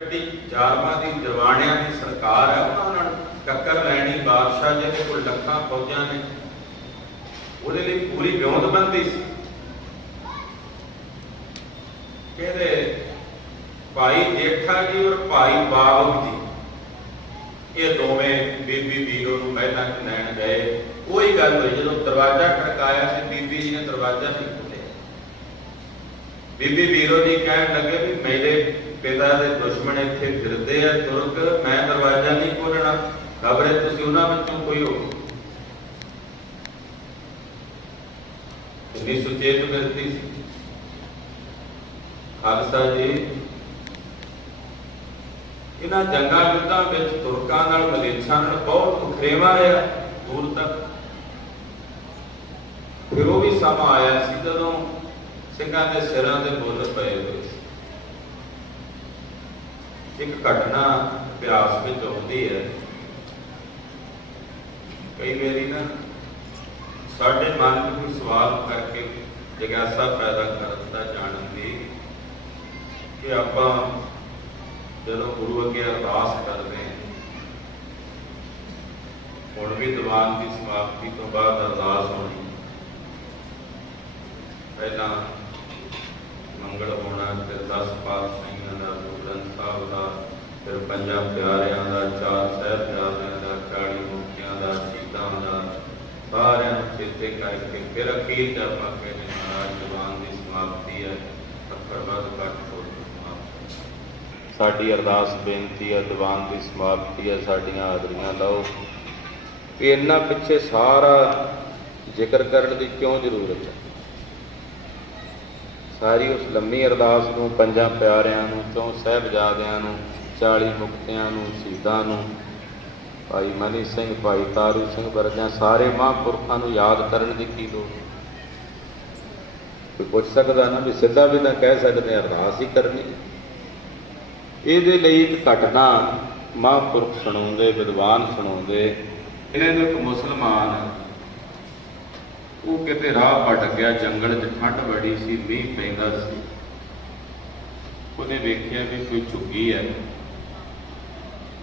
ਗੱਡੀ ਜਾਰਮਾਂ ਦੀ ਦਰਵਾਣਿਆਂ ਦੀ ਸਰਕਾਰ ਹੈ, ਉਹਨਾਂ ਨਾਲ ਟੱਕਰ ਲੈਣੀ, ਬਾਦਸ਼ਾਹ ਜਿਹਦੇ ਕੋਲ ਲੱਖਾਂ ਫੌਜਾਂ ਨੇ। ਉਹਦੇ ਲਈ ਪੂਰੀ ਵਿਉਂਤਬੰਦੀ ਸੀ। ਕਹਿੰਦੇ, ਭਾਈ ਜੇਠਾ ਜੀ ਔਰ ਭਾਈ ਬਾਬੂ ਜੀ, ਇਹ ਦੋਵੇਂ ਬੀਬੀ ਵੀਰੋ ਨੂੰ ਪਹਿਲਾਂ ਲੈਣ ਗਏ। ਕੋਈ ਗੱਲ ਹੋਈ, ਜਦੋਂ ਦਰਵਾਜ਼ਾ ਖੜਕਾਇਆ ਸੀ, ਬੀਬੀ ਜੀ ਨੇ ਦਰਵਾਜ਼ਾ ਨਹੀਂ ਖੋਲ੍ਹਿਆ। ਬੀਬੀ ਵੀਰੋ ਜੀ ਕਹਿਣ ਲੱਗੇ ਵੀ ਮੇਰੇ ਪਿਤਾ ਦੇ ਦੁਸ਼ਮਣ ਇੱਥੇ ਫਿਰਦੇ ਆ, ਤੁਰਕ, ਮੈਂ ਦਰਵਾਜ਼ਾ ਨਹੀਂ ਖੋਲਣਾ ਖਬਰੇ ਤੁਸੀਂ ਉਹਨਾਂ ਵਿੱਚੋਂ ਕੋਈ ਹੋ। ਇੰਨੀ ਸੁਚੇਤ ਮਿਲਦੀ ਖਾਲਸਾ ਜੀ, ਇਹਨਾਂ ਜੰਗਾਂ ਯੁੱਧਾਂ ਵਿੱਚ ਤੁਰਕਾਂ ਨਾਲ ਮਲੇਛਾਂ ਨਾਲ ਬਹੁਤ ਉਖਰੇਵਾ ਆਇਆ ਦੂਰ ਤੱਕ। ਫਿਰ ਉਹ ਵੀ ਸਮਾਂ ਆਇਆ ਸੀ ਜਦੋਂ ਸਿੰਘਾਂ ਦੇ ਸਿਰਾਂ ਦੇ ਬੁੱਲ ਪਏ ਹੋਏ ਸੀ। ਇੱਕ ਘਟਨਾ ਇਤਿਹਾਸ ਵਿੱਚ ਆਉਂਦੀ ਹੈ। ਕਈ ਵਾਰੀ ਨਾ ਸਾਡੇ ਮਨ ਵਿੱਚ ਕੋਈ ਸਵਾਲ ਕਰਕੇ ਜਿਗਿਆਸਾ ਪੈਦਾ ਕਰਨ ਦਾ ਜਾਣਨ ਦੀ ਕਿ ਆਪਾਂ ਜਦੋਂ ਗੁਰੂ ਅੱਗੇ ਅਰਦਾਸ ਕਰਦੇ ਹੁਣ ਵੀ ਦੀਵਾਨ ਦੀ ਸਮਾਪਤੀ ਤੋਂ ਬਾਅਦ ਅਰਦਾਸ ਹੋਣੀ। ਪਹਿਲਾਂ ਮੰਗਲ ਹੋਣਾ, ਫਿਰ 10 ਪਾਤਸ਼ਾਹੀਆਂ ਦਾ ਗੁਰੂ ਗ੍ਰੰਥ ਸਾਹਿਬ ਦਾ, ਫਿਰ ਪੰਜਾਂ ਪਿਆਰਿਆਂ ਦਾ, ਚਾਰ ਸਾਹਿਬਜ਼ਾਦਿਆਂ ਦਾ 40 ਮੁਖੀਆਂ ਦਾ ਸ਼ਹੀਦਾਂ ਦਾ, ਸਾਰਿਆਂ ਨੂੰ ਚੇਤੇ ਕਰਕੇ ਫਿਰ ਅਖੀਰ ਚ ਆਪਾਂ ਕਹਿੰਦੇ ਮਹਾਰਾਜ ਜਵਾਨ ਦੀ ਸਮਾਪਤੀ ਹੈ। ਅੱਖਰ ਬਾਅਦ ਹੋ ਸਾਡੀ ਅਰਦਾਸ ਬੇਨਤੀ ਹੈ ਦੀਵਾਨ ਦੀ ਸਮਾਪਤੀ ਹੈ, ਸਾਡੀਆਂ ਹਾਜ਼ਰੀਆਂ ਲਓ। ਇਹ ਇਹਨਾਂ ਪਿੱਛੇ ਸਾਰਾ ਜ਼ਿਕਰ ਕਰਨ ਦੀ ਕਿਉਂ ਜ਼ਰੂਰਤ ਹੈ? ਸਾਰੀ ਉਸ ਲੰਮੀ ਅਰਦਾਸ ਨੂੰ ਪੰਜਾਂ ਪਿਆਰਿਆਂ ਨੂੰ ਚੌਂ ਸਾਹਿਬਜ਼ਾਦਿਆਂ ਨੂੰ 40 ਮੁਕਤਿਆਂ ਨੂੰ ਸ਼ਹੀਦਾਂ ਨੂੰ। ਭਾਈ ਮਨੀ ਸਿੰਘ ਭਾਈ ਤਾਰੂ ਸਿੰਘ ਵਰਗਿਆਂ ਸਾਰੇ ਮਹਾਂਪੁਰਖਾਂ ਨੂੰ ਯਾਦ ਕਰਨ ਦੀ ਕੀ ਲੋੜ? ਕੋਈ ਪੁੱਛ ਸਕਦਾ ਨਾ ਵੀ ਸਿੱਧਾ ਵੀ ਤਾਂ ਕਹਿ ਸਕਦੇ ਹਾਂ, ਅਰਦਾਸ ਹੀ ਕਰਨੀ। ਇਹਦੇ ਲਈ ਇੱਕ ਘਟਨਾ ਮਹਾਂਪੁਰਖ ਸੁਣਾਉਂਦੇ ਵਿਦਵਾਨ ਸੁਣਾਉਂਦੇ। ਇਹਨਾਂ ਦੇ ਇੱਕ ਮੁਸਲਮਾਨ ਉਹ ਕਿਤੇ ਰਾਹ ਪਟ ਗਿਆ, ਜੰਗਲ 'ਚ ਠੰਡ ਬੜੀ ਸੀ, ਮੀਂਹ ਪੈਂਦਾ ਸੀ। ਉਹਨੇ ਵੇਖਿਆ ਵੀ ਕੋਈ ਝੁੱਗੀ ਹੈ।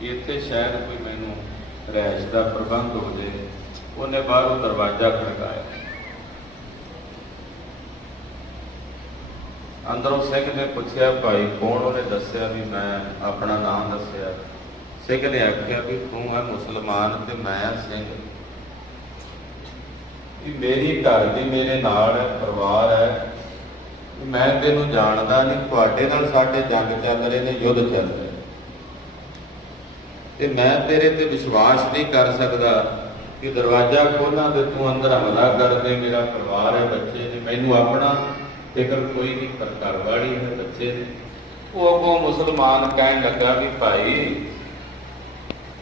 ਇੱਥੇ ਸ਼ਾਇਦ ਕੋਈ ਮੈਨੂੰ ਰਹਿਸ਼ ਦਾ ਪ੍ਰਬੰਧ ਹੋ ਜੇ ਉਹਨੇ ਬਾਹਰੋਂ ਦਰਵਾਜ਼ਾ ਖੜਕਾਇਆ। ਅੰਦਰੋਂ ਸਿੰਘ ਨੇ ਪੁੱਛਿਆ, ਭਾਈ, ਕੌਣ? ਉਹਨੇ ਦੱਸਿਆ ਵੀ ਮੈਂ, ਆਪਣਾ ਨਾਮ ਦੱਸਿਆ। ਸਿੰਘ ਨੇ ਆਖਿਆ ਵੀ ਤੂੰ ਹੈ ਮੁਸਲਮਾਨ ਤੇ ਮੈਂ ਹਾਂ ਸਿੰਘ। ਵੀ ਮੇਰੀ ਘਰ ਦੀ ਮੇਰੇ ਨਾਲ ਪਰਿਵਾਰ ਹੈ। ਮੈਂ ਤੈਨੂੰ ਜਾਣਦਾ ਨਹੀਂ, ਤੁਹਾਡੇ ਨਾਲ ਸਾਡੇ ਜੰਗ ਚੱਲ ਰਹੇ ਨੇ, ਯੁੱਧ ਚੱਲ ਰਹੇ ਤੇ ਮੈਂ ਤੇਰੇ ਤੇ ਵਿਸ਼ਵਾਸ ਨਹੀਂ ਕਰ ਸਕਦਾ ਕਿ ਦਰਵਾਜ਼ਾ ਖੋਲਾਂ ਤੇ ਤੂੰ ਅੰਦਰ ਹਮਲਾ ਕਰ ਦੇ, ਮੇਰਾ ਪਰਿਵਾਰ ਹੈ, ਬੱਚੇ ਨੇ, ਮੈਨੂੰ ਆਪਣਾ ਫਿਕਰ ਕੋਈ ਨਹੀਂ, ਪਰ ਘਰ ਵਾਲੀ ਹੈ, ਬੱਚੇ ਨੇ। ਉਹ ਅੱਗੋਂ ਮੁਸਲਮਾਨ ਕਹਿਣ ਲੱਗਾ ਵੀ ਭਾਈ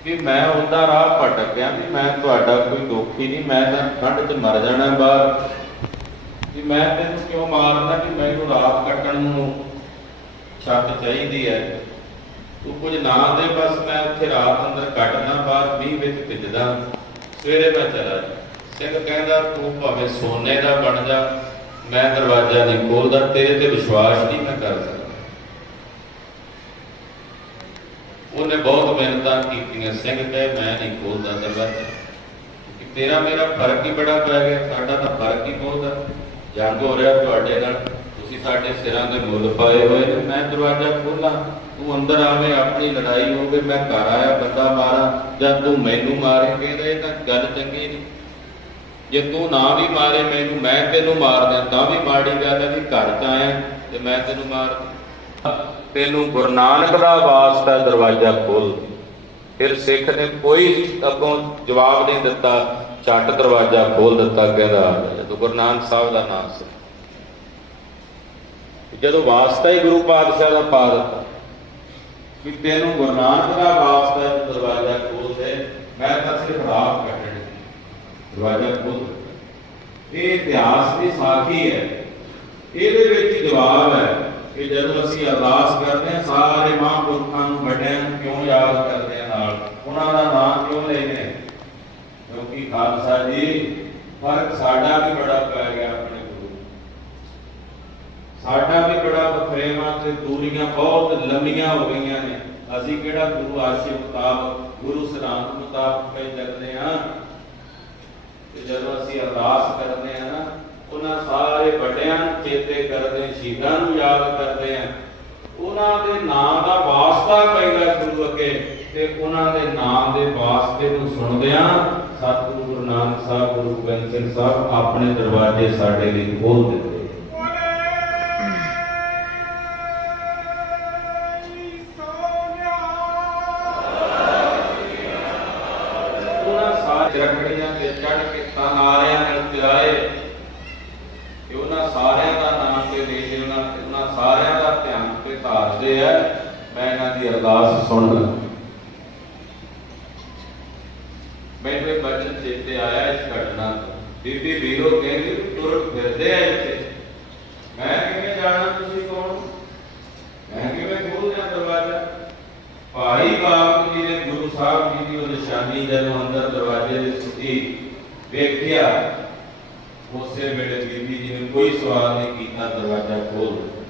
ਵੀ ਮੈਂ ਉਹਦਾ ਰਾਹ ਭਟਕ ਗਿਆ ਵੀ ਮੈਂ ਤੁਹਾਡਾ ਕੋਈ ਦੋਖੀ ਨਹੀਂ, ਮੈਂ ਤਾਂ ਠੰਡ 'ਚ ਮਰ ਜਾਣਾ ਬਾਹਰ। ਵੀ ਮੈਂ ਤੈਨੂੰ ਕਿਉਂ ਮਾਰਦਾ ਕਿ ਮੈਨੂੰ ਰਾਤ ਕੱਟਣ ਨੂੰ ਛੱਤ ਚਾਹੀਦੀ ਹੈ। ਤੂੰ ਕੁਝ ਨਾ ਦੇ, ਬਸ ਮੈਂ ਉੱਥੇ ਰਾਤ ਅੰਦਰ ਕੱਟਣਾ ਬਾਹਰ ਮੀਂਹ ਵਿੱਚ ਭਿੱਜਦਾ। ਸਵੇਰੇ ਮੈਂ ਚਲਾ ਜਾ ਸਿੰਘ ਕਹਿੰਦਾ, ਤੂੰ ਭਾਵੇਂ ਸੋਨੇ ਦਾ ਬਣ ਜਾ, ਮੈਂ ਦਰਵਾਜ਼ਾ ਨਹੀਂ ਖੋਲਦਾ, ਤੇਰੇ ਤੇ ਵਿਸ਼ਵਾਸ ਨਹੀਂ ਮੈਂ ਕਰ ਸਕਦਾ ਉਹਨੇ ਬਹੁਤ ਮਿਹਨਤਾਂ ਕੀਤੀਆਂ। ਸਿੰਘ ਕਹੇ ਮੈਂ ਨਹੀਂ ਖੋਲਦਾ ਦਰਵਾਜ਼ਾ ਕਿ ਤੇਰਾ ਮੇਰਾ ਫ਼ਰਕ ਹੀ ਬੜਾ ਪੈ ਗਿਆ। ਸਾਡਾ ਤਾਂ ਫ਼ਰਕ ਹੀ ਬਹੁਤ ਹੈ ਜੰਗ ਹੋ ਰਿਹਾ ਤੁਹਾਡੇ ਨਾਲ। ਤੁਸੀਂ ਸਾਡੇ ਸਿਰਾਂ ਦੇ ਮੁੱਲ ਪਾਏ ਹੋਏ ਨੇ। ਮੈਂ ਦਰਵਾਜ਼ਾ ਖੋਲਾਂ ਤੂੰ ਅੰਦਰ ਆਵੇਂ, ਆਪਣੀ ਲੜਾਈ ਹੋਵੇ ਮੈਂ ਘਰ ਆਇਆ, ਬੰਦਾ ਮਾਰਾਂ। ਜਾਂ ਤੂੰ ਮੈਨੂੰ ਮਾਰੇ ਕਹਿੰਦਾ ਇਹ ਤਾਂ ਗੱਲ ਚੰਗੀ ਨਹੀਂ। ਜੇ ਤੂੰ ਨਾ ਵੀ ਮਾਰੇ ਮੈਨੂੰ, ਮੈਂ ਤੈਨੂੰ ਮਾਰ ਦਿਆਂ, ਤਾਂ ਵੀ ਮਾੜੀ ਗੱਲ ਹੈ ਵੀ ਘਰ ਚ ਆਇਆ ਤੇ ਮੈਂ ਤੈਨੂੰ ਮਾਰ ਤੈਨੂੰ ਗੁਰੂ ਨਾਨਕ ਦਾ ਵਾਸਤਾ ਦਰਵਾਜ਼ਾ ਖੋਲ ਫਿਰ ਸਿੱਖ ਨੇ ਕੋਈ ਅੱਗੋਂ ਜਵਾਬ ਨਹੀਂ ਦਿੱਤਾ ਛੱਟ ਦਰਵਾਜ਼ਾ ਖੋਲ ਦਿੱਤਾ ਕਹਿੰਦਾ ਜਦੋਂ ਗੁਰੂ ਨਾਨਕ ਸਾਹਿਬ ਦਾ ਨਾਮ ਸੀ। ਜਦੋਂ ਵਾਸਤਾ ਹੀ ਗੁਰੂ ਪਾਤਸ਼ਾਹ ਦਾ ਪਾ ਦਿੱਤਾ ਵੀ ਤੈਨੂੰ ਗੁਰੂ ਨਾਨਕ ਦਾ ਵਾਸਤਾ ਦਰਵਾਜ਼ਾ ਖੋਲ ਦੇ, ਮੈਂ ਤਾਂ ਸਿਰਫ ਰਾਹ ਕੱਢਣੀ ਦਰਵਾਜ਼ਾ ਖੋਲ ਇਹ ਇਤਿਹਾਸ ਦੀ ਸਾਖੀ ਹੈ। ਇਹਦੇ ਵਿੱਚ ਜਵਾਬ ਹੈ ਕਿ ਜਦੋਂ ਅਸੀਂ ਅਰਦਾਸ ਕਰਦੇ ਹਾਂ, ਸਾਰੇ ਮਹਾਂਪੁਰਖਾਂ ਨੂੰ ਵੱਡਿਆਂ ਨੂੰ ਕਿਉਂ ਯਾਦ ਕਰਦੇ ਹਾਂ ਨਾਲ? ਉਹਨਾਂ ਦਾ ਨਾਮ ਕਿਉਂ ਲੈਂਦੇ ਕਿਉਂਕਿ ਖਾਲਸਾ ਜੀ, ਫ਼ਰਕ ਸਾਡਾ ਵੀ ਬੜਾ ਪੈ ਗਿਆ ਆਪਣੇ ਗੁਰੂ ਸਾਡਾ ਵੀ ਬੜਾ ਬਖਰੇਵਾ ਤੇ ਦੂਰੀਆਂ ਬਹੁਤ ਲੰਮੀਆਂ ਹੋ ਗਈਆਂ ਨੇ। ਅਸੀਂ ਕਿਹੜਾ ਗੁਰੂ ਆਸ਼ੇ ਮੁਤਾਬਕ ਗੁਰੂ ਸਿਧਾਂਤ ਮੁਤਾਬਕ ਪੈ ਚੱਲਦੇ ਹਾਂ? ਤੇ ਜਦੋਂ ਅਸੀਂ ਅਰਦਾਸ ਕਰਦੇ ਹਾਂ ਨਾ ਉਹਨਾਂ ਸਾਰੇ ਵੱਡਿਆਂ ਨੂੰ ਚੇਤੇ ਕਰਦੇ ਸ਼ਹੀਦਾਂ ਨੂੰ ਯਾਦ ਕਰਦੇ ਹਾਂ ਉਹਨਾਂ ਦੇ ਨਾਮ ਦਾ ਵਾਸਤਾ ਪੈਦਾ ਗੁਰੂ ਅੱਗੇ ਤੇ ਉਹਨਾਂ ਦੇ ਨਾਮ ਦੇ ਵਾਸਤੇ ਨੂੰ ਸੁਣਦਿਆਂ ਸਤਿਗੁਰੂ ਗੁਰੂ ਨਾਨਕ ਸਾਹਿਬ, ਗੁਰੂ ਗੋਬਿੰਦ ਸਿੰਘ ਸਾਹਿਬ ਆਪਣੇ ਦਰਵਾਜ਼ੇ ਸਾਡੇ ਲਈ ਖੋਲ ਦਿੰਦੇ ਰੱਖੜੀਆਂ ਤੇ ਚੜ ਕੇ ਤਨਾਰਿਆਂ ਨਾਲ ਚਲਾਏ ਸਾਰਿਆਂ ਦਾ ਨਾਮ ਤੇ ਦੇ ਕੇ ਉਹਨਾਂ ਉਹਨਾਂ ਸਾਰਿਆਂ ਦਾ ਧਿਆਨ ਤੇ ਧਾਰਦੇ ਆ ਮੈਂ ਇਹਨਾਂ ਦੀ ਅਰਦਾਸ ਸੁਣ ਲਾਂ। ਮੈਨੂੰ ਇਹ ਬਚਨ ਚੇਤੇ ਆਇਆ ਇਸ ਘਟਨਾ ਤੋਂ। ਬੀਬੀ ਵੀਰੋ ਕਹਿੰਦੀ, ਤੁਰ ਫਿਰਦੇ ਆ ਇੱਥੇ। ਮੈਂ ਕਿਵੇਂ ਜਾਣਾ ਤੁਸੀਂ ਕੌਣ? ਮੈਂ ਕਿਵੇਂ ਖੋਲ੍ਹਾਂ ਦਰਵਾਜ਼ਾ? ਭਾਈ ਬਾਪ ਜੀ ਨੇ ਗੁਰੂ ਸਾਹਿਬ ਜੀ ਦੀ ਉਹ ਨਿਸ਼ਾਨੀ ਜਦੋਂ ਅੰਦਰ ਦਰਵਾਜ਼ੇ ਦੇ ਸੁੱਟੀ ਵੇਖਿਆ ਉਸੇ ਵੇਲੇ ਬੀਬੀ ਜੀ ਨੇ ਕੋਈ ਸਵਾਲ ਨਹੀਂ ਕੀਤਾ, ਦਰਵਾਜ਼ਾ ਖੋਲ ਦਿੱਤਾ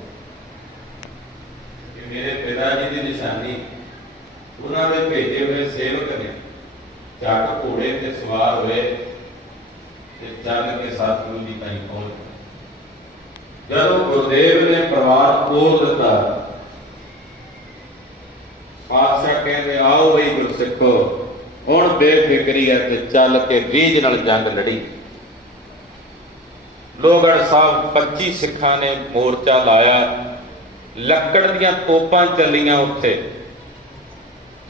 ਕਿ ਮੇਰੇ ਪਿਤਾ ਜੀ ਦੀ ਨਿਸ਼ਾਨੀ, ਉਹਨਾਂ ਦੇ ਭੇਜੇ ਹੋਏ ਸੇਵਕ ਨੇ ਚੱਕ ਘੋੜੇ ਤੇ ਸਵਾਰ ਹੋਏ ਤੇ ਚੱਲ ਕੇ ਸਤਿਗੁਰੂ ਜੀ ਤਾਈਂ ਪਹੁੰਚ ਗਏ। ਜਦੋਂ ਗੁਰਦੇਵ ਨੇ ਪਰਿਵਾਰ ਖੋਲ ਦਿੱਤਾ, ਪਾਤਸ਼ਾਹ ਕਹਿੰਦੇ, ਆਓ ਬਈ ਗੁਰਸਿੱਖੋ, ਹੁਣ ਬੇਫਿਕਰੀ ਹੈ ਤੇ ਚੱਲ ਕੇ ਰੀਝ ਨਾਲ ਜੰਗ ਲੜੀ। ਲੋਹਗੜ ਸਾਹਿਬ 25 ਸਿੱਖਾਂ ਨੇ ਮੋਰਚਾ ਲਾਇਆ। ਲੱਕੜ ਦੀਆਂ ਤੋਪਾਂ ਚੱਲੀਆਂ ਉੱਥੇ।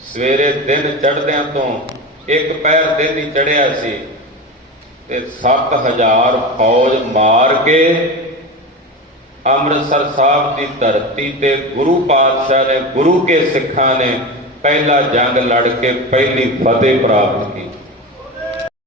ਸਵੇਰੇ ਦਿਨ ਚੜ੍ਹਦਿਆਂ ਤੋਂ ਇੱਕ ਪੈਰ ਦਿਨ ਹੀ ਚੜਿਆ ਸੀ ਤੇ 7000 ਫੌਜ ਮਾਰ ਕੇ ਅੰਮ੍ਰਿਤਸਰ ਸਾਹਿਬ ਦੀ ਧਰਤੀ ਤੇ ਗੁਰੂ ਪਾਤਸ਼ਾਹ ਨੇ, ਗੁਰੂ ਕੇ ਸਿੱਖਾਂ ਨੇ ਪਹਿਲਾ ਜੰਗ ਲੜ ਕੇ ਪਹਿਲੀ ਫਤਿਹ ਪ੍ਰਾਪਤ ਕੀਤੀ।